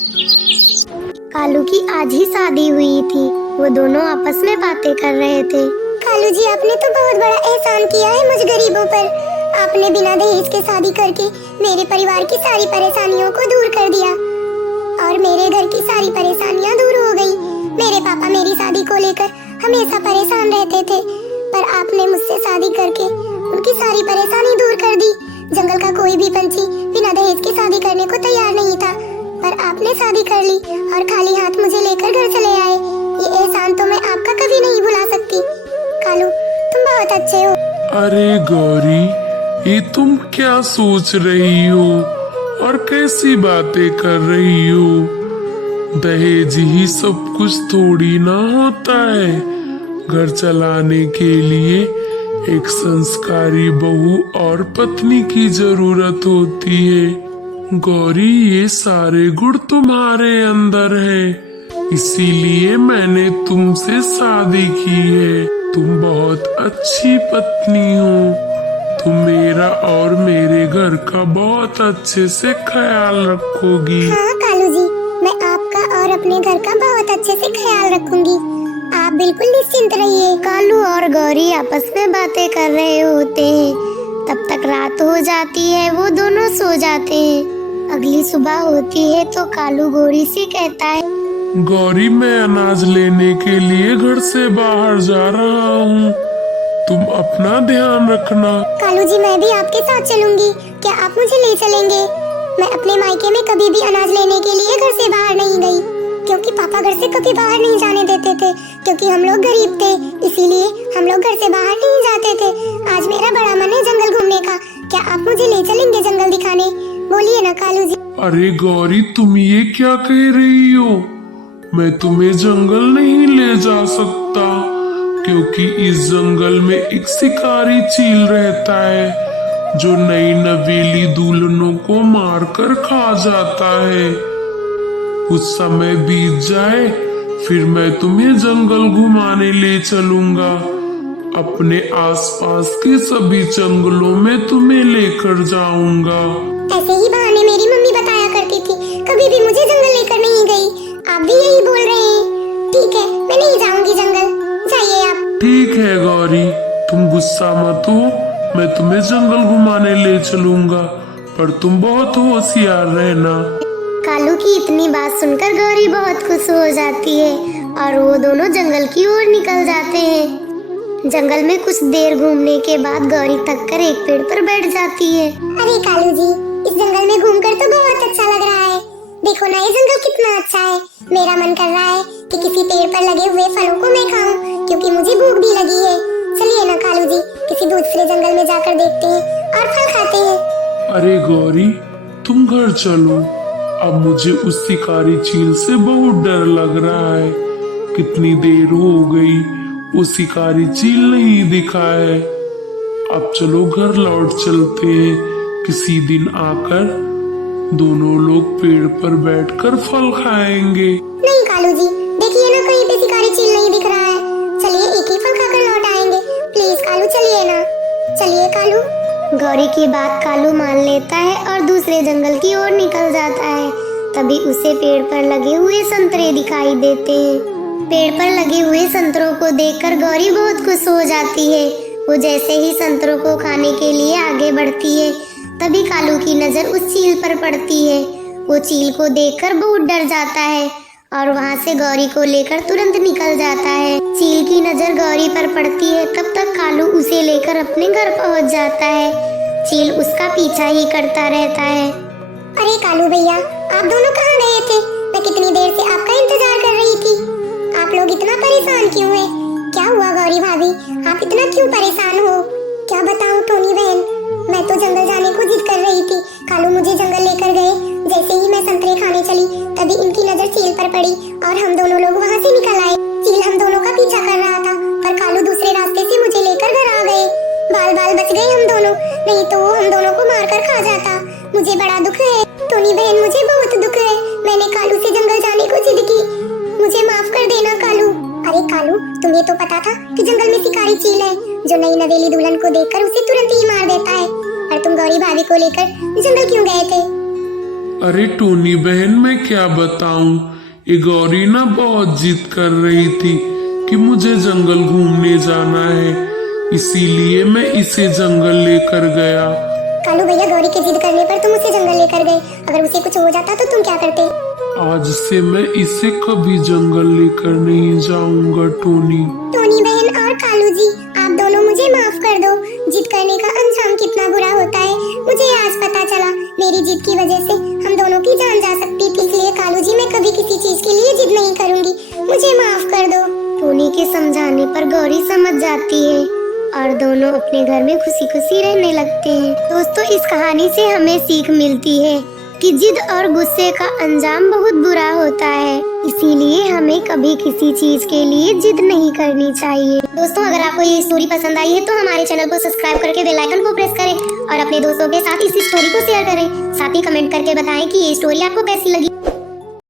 कालू की आज ही शादी हुई थी। वो दोनों आपस में बातें कर रहे थे। कालू जी, आपने तो बहुत बड़ा एहसान किया है मुझ गरीबों पर। आपने बिना दहेज के शादी करके मेरे परिवार की सारी परेशानियों को दूर कर दिया और मेरे घर की सारी परेशानियां दूर हो गई। मेरे पापा मेरी शादी को लेकर हमेशा परेशान रहते थे, पर आपने मुझसे शादी करके उनकी सारी परेशानी दूर कर दी। जंगल का कोई भी पंछी बिना दहेज की शादी करने को तैयार नहीं था, पर आपने शादी कर ली और खाली हाथ मुझे लेकर घर चले आए। ये एहसान तो मैं आपका कभी नहीं भुला सकती। कालू, तुम बहुत अच्छे हो। अरे गौरी, ये तुम क्या सोच रही हो और कैसी बातें कर रही हो? दहेज ही सब कुछ थोड़ी ना होता है। घर चलाने के लिए एक संस्कारी बहू और पत्नी की जरूरत होती है। गौरी, ये सारे गुण तुम्हारे अंदर है, इसीलिए मैंने तुमसे शादी की है। तुम बहुत अच्छी पत्नी हो। तुम मेरा और मेरे घर का बहुत अच्छे से ख्याल रखोगी। हाँ कालू जी, मैं आपका और अपने घर का बहुत अच्छे से ख्याल रखूंगी। आप बिल्कुल निश्चिंत रहिए। कालू और गौरी आपस में बातें कर रहे होते हैं। तब तक रात हो जाती है। वो दोनों सो जाते हैं। अगली सुबह होती है तो कालू गौरी से कहता है, गौरी, मैं अनाज लेने के लिए घर से बाहर जा रहा हूँ। तुम अपना ध्यान रखना। कालू जी, मैं भी आपके साथ चलूंगी। क्या आप मुझे ले चलेंगे? मैं अपने मायके में कभी भी अनाज लेने के लिए घर से बाहर नहीं गई, क्योंकि पापा घर से कभी बाहर नहीं जाने देते थे, क्योंकि हम लोग गरीब थे, इसीलिए हम लोग घर से बाहर नहीं जाते थे। आज मेरा बड़ा मन है जंगल घूमने का। क्या आप मुझे ले चलेंगे जंगल दिखाने? बोलिए ना कालू जी। अरे गौरी, तुम ये क्या कह रही हो? मैं तुम्हें जंगल नहीं ले जा सकता, क्योंकि इस जंगल में एक शिकारी चील रहता है जो नई नवेली दुल्हनों को मारकर खा जाता है। कुछ समय बीत जाए फिर मैं तुम्हें जंगल घुमाने ले चलूंगा। अपने आसपास के सभी जंगलों में तुम्हें लेकर जाऊंगा। ऐसे ही बहाने मेरी मम्मी बताया करती थी, कभी भी मुझे जंगल लेकर नहीं गई। आप भी यही बोल रहे हैं। ठीक है, मैं नहीं जाऊंगी जंगल, जाइए आप। ठीक है गौरी, तुम गुस्सा मत हो। मैं तुम्हें जंगल घुमाने ले चलूंगा, पर तुम बहुत होशियार रहना। कालू की इतनी बात सुनकर गौरी बहुत खुश हो जाती है और वो दोनों जंगल की ओर निकल जाते हैं। जंगल में कुछ देर घूमने के बाद गौरी थक कर एक पेड़ पर बैठ जाती है। अरे कालू जी, इस जंगल में घूमकर तो बहुत अच्छा लग रहा है। देखो ना, ये जंगल कितना अच्छा है। मेरा मन कर रहा है कि किसी पेड़ पर लगे हुए फलों को मैं खाऊं, क्योंकि मुझे भूख भी लगी है। चलिए ना कालू जी, किसी दूसरे जंगल में जाकर देखते हैं और फल खाते हैं। अरे गौरी, तुम घर चलो। अब मुझे उस शिकारी चील से बहुत डर लग रहा है। कितनी देर हो गई, वो शिकारी चील नहीं दिखा है। अब चलो घर लौट चलते हैं। किसी दिन आकर दोनों लोग पेड़ पर बैठकर फल खाएंगे। नहीं कालू जी, देखिए ना, कहीं पे शिकारी चील नहीं दिख रहा है। चलिए एक ही फल खाकर लौट आएंगे। प्लीज कालू, चलिए ना। चलिए कालू। गौरी की बात कालू मान लेता है और दूसरे जंगल की ओर निकल जाता है। तभी उसे पेड़ पर लगे हुए संतरे दिखाई देते हैं। पेड़ पर लगे हुए संतरों को देखकर गौरी बहुत खुश हो जाती है। वो जैसे ही संतरों को खाने के लिए आगे बढ़ती है, तभी कालू की नजर उस चील पर पड़ती है। वो चील को देखकर बहुत डर जाता है और वहाँ से गौरी को लेकर तुरंत निकल जाता है। चील की नजर गौरी पर पड़ती है, तब तक कालू उसे लेकर अपने घर पहुँच जाता है। चील उसका पीछा ही करता रहता है। अरे कालू भैया, आप दोनों कहाँ गए थे? मैं कितनी देर से आपका इंतजार कर रही थी। आप लोग इतना परेशान क्यों हैं? क्या हुआ गौरी भाभी, आप इतना क्यों परेशान हो? क्या बताऊं टोनी बहन, मैं तो जंगल जाने को जिद कर रही थी। कालू मुझे जंगल लेकर गए। जैसे ही मैं संतरे खाने चली, तभी इनकी नजर चील पर पड़ी और हम दोनों लोग वहाँ से निकल आए। चील हम दोनों का पीछा कर रहा था, पर कालू दूसरे रास्ते से मुझे लेकर घर आ गए। बाल बाल बच गए हम दोनों, नहीं तो वो हम दोनों को मारकर खा जाता। मुझे बड़ा दुख है टोनी बहन, मुझे बहुत दुख है। मैंने कालू से जंगल जाने को जिद की, मुझे माफ कर देना कालू। अरे कालू, तुम्हें तो पता था कि जंगल में शिकारी चील है जो नई नवेली दुल्हन को देखकर उसे तुरंत ही मार देता है। और तुम गौरी भाभी को लेकर जंगल क्यों गए थे? अरे टोनी बहन, मैं क्या बताऊं, ये गौरी ना बहुत जिद कर रही थी कि मुझे जंगल घूमने जाना है, इसीलिए मैं इसे जंगल लेकर गया। कालू भैया, गौरी के जिद करने पर तुम उसे जंगल लेकर गए। अगर उसे कुछ हो जाता तो तुम क्या करते? आज से मैं इसे कभी जंगल लेकर नहीं जाऊंगा टोनी। टोनी बहन और कालू जी, आप दोनों मुझे माफ कर दो। जिद करने का अंजाम कितना बुरा होता है मुझे आज पता चला। मेरी जिद की वजह से हम दोनों की जान जा सकती थी, इसलिए कालू जी मैं कभी किसी चीज के लिए जिद नहीं करूंगी, मुझे माफ कर दो। टोनी के समझाने पर गौरी समझ जाती है और दोनों अपने घर में खुशी खुशी रहने लगते हैं। दोस्तों, इस कहानी से हमें सीख मिलती है कि जिद और गुस्से का अंजाम बहुत बुरा होता है, इसीलिए हमें कभी किसी चीज के लिए जिद नहीं करनी चाहिए। दोस्तों, अगर आपको ये स्टोरी पसंद आई है तो हमारे चैनल को सब्सक्राइब करके बेल आइकन को प्रेस करें और अपने दोस्तों के साथ इस स्टोरी को शेयर करें। साथ ही कमेंट करके बताएं कि ये स्टोरी आपको कैसी लगी।